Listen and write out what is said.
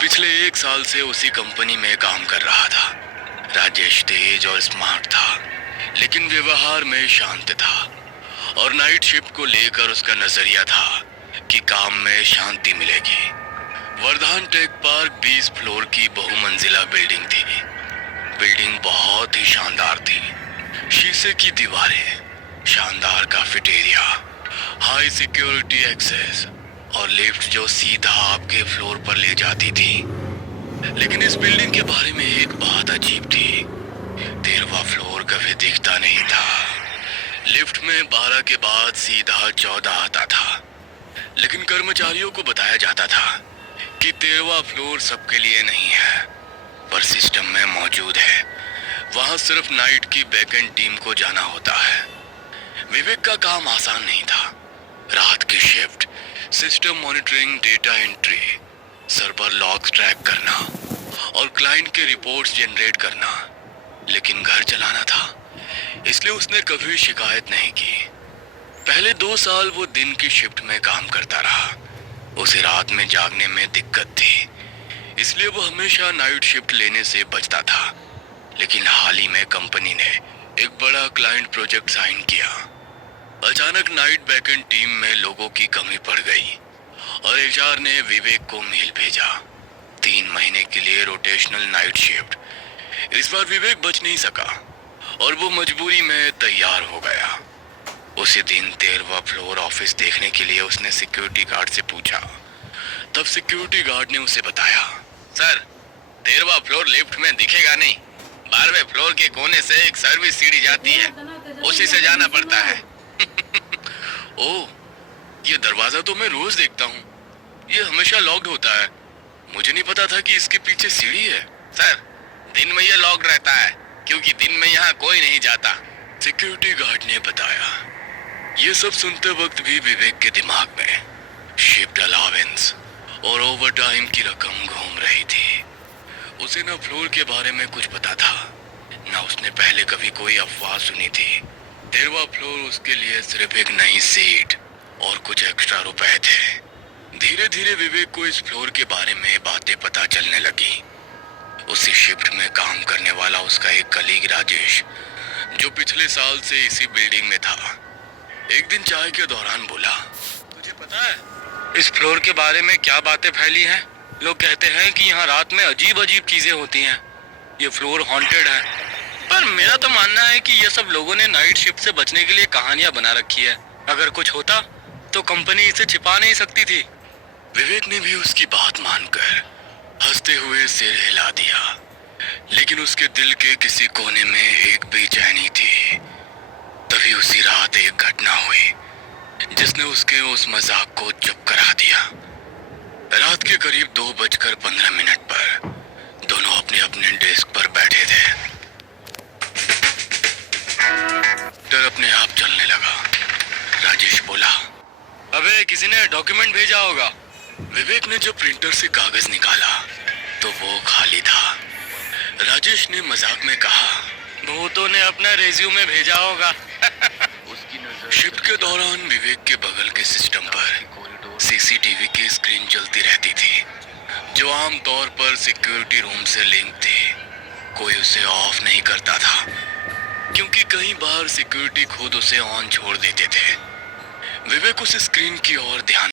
पिछले 1 साल से उसी कंपनी में काम कर रहा था। राजेश तेज और स्मार्ट था, लेकिन व्यवहार में शांत था। और नाइट शिफ्ट को लेकर उसका नजरिया था कि काम में शांति मिलेगी। वर्धान टेक पार्क 20 फ्लोर की बहुमंजिला बिल्डिंग थी। बिल्डिंग बहुत ही शानदार थी। शीशे की दीवारें, शानदार कैफेटेरिया, हाई सिक्योरिटी एक्सेस और लिफ्ट जो सीधा आपके फ्लोर पर ले जाती थी। लेकिन इस बिल्डिंग के बारे में एक बात अजीब थी। 13वां फ्लोर कभी दिखता नहीं था। लिफ्ट में 12 के बाद सीधा 14 आता था, लेकिन कर्मचारियों को बताया जाता था कि 13वां फ्लोर सबके लिए नहीं है, पर सिस्टम में मौजूद है। वहां सिर्फ नाइट की बैकएंड टीम को जाना होता है। विवेक का काम आसान नहीं था। रात की shift, system monitoring, data entry, server logs track करना और क्लाइंट के रिपोर्ट्स जनरेट करना। लेकिन घर चलाना था, इसलिए उसने कभी शिकायत नहीं की। पहले 2 साल वो दिन की शिफ्ट में काम करता रहा। उसे रात में जागने में दिक्कत थी, इसलिए वो हमेशा नाइट शिफ्ट लेने से बचता था। लेकिन हाल ही में कंपनी ने एक बड़ा क्लाइंट प्रोजेक्ट साइन किया। अचानक नाइट बैकएंड टीम में लोगों की कमी पड़ गई और एचआर ने विवेक को मेल भेजा 3 महीने के लिए रोटेशनल नाइट शिफ्ट। इस बार विवेक बच नहीं सका और वो मजबूरी में तैयार हो गया। उसी दिन 13वां फ्लोर ऑफिस देखने के लिए उसने सिक्योरिटी गार्ड से पूछा। तब सिक्योरिटी गार्ड ने उसे बताया, सर 13वां फ्लोर लिफ्ट में दिखेगा नहीं। 12वें फ्लोर के कोने से एक सर्विस सीढ़ी जाती है, उसी से जाना पड़ता है। ओह, ये दरवाजा तो मैं रोज देखता हूँ। ये हमेशा लॉक्ड होता है। मुझे नहीं पता था कि इसके पीछे सीढ़ी है। सर, दिन में ये लॉक्ड रहता है क्योंकि दिन में यहाँ कोई नहीं जाता, सिक्योरिटी गार्ड ने बताया। ये सब सुनते वक्त भी विवेक के दिमाग में शिफ्ट अलावेंस और ओवर टाइम की रकम घूम रही थी। उसे ना फ्लोर के बारे में कुछ पता था, ना उसने पहले कभी कोई अफवाह सुनी थी। 13वां फ्लोर उसके लिए सिर्फ एक नई सीट और कुछ एक्स्ट्रा रुपए थे। धीरे धीरे विवेक को इस फ्लोर के बारे में बातें पता चलने लगी। उसी शिफ्ट में काम करने वाला उसका एक कलीग राजेश, जो पिछले साल से इसी बिल्डिंग में था, एक दिन चाय के दौरान बोला, तुझे पता है इस फ्लोर के बारे में क्या बातें फैली हैं? लोग कहते हैं कि यहाँ रात में अजीब अजीब चीजें होती हैं। ये फ्लोर हॉन्टेड है। पर मेरा तो मानना है कि ये सब लोगों ने नाइट शिफ्ट से बचने के लिए कहानियां बना रखी है। अगर कुछ होता तो कंपनी इसे छिपा नहीं सकती थी। विवेक ने भी उसकी बात मानकर हंसते हुए सिर हिला दिया, लेकिन उसके दिल के किसी कोने में एक बेचैनी थी। तभी उसी रात एक घटना हुई जिसने उसके उस मजाक को चुप करा दिया। रात के करीब 2:15 पर दोनों अपने अपने डेस्क पर बैठे थे। डर अपने आप चलने लगा। राजेश बोला, अबे किसी ने डॉक्यूमेंट भेजा होगा। विवेक ने जब प्रिंटर से कागज निकाला तो वो खाली था। राजेश ने मजाक में कहा, भूतों ने अपना रेज्यूमे भेजा होगा। शिफ्ट के दौरान विवेक के बगल के सिस्टम पर सीसीटीवी की स्क्रीन चलती रहती थी, जो आमतौर पर सिक्योरिटी रूम से लिंक थी। कोई उसे ऑफ नहीं करता था, क्योंकि कई बार सिक्योरिटी खुद उसे ऑन छोड़ देते थे। विवेक उस स्क्रीन की ओर ध्यान